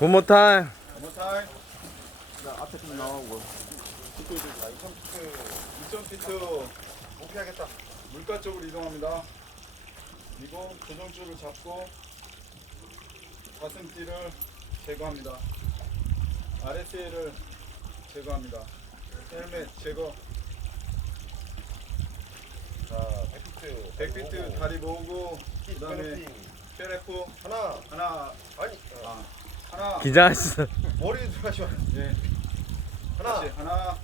one more time. 앞에 좀 나오고. 2.피트 오케이 하겠다. 물가 쪽으로 이동합니다. 그리고 조정줄을 잡고 가슴띠를 제거합니다. RSA를 제거합니다. 헬멧 제거. 자, 백피트. 백피트 다리 모으고 그다음에 쉐레프 하나. 하나 아니. 아, 하나 기자하시죠. 머리 들어가시면 예 하나. 다시 하나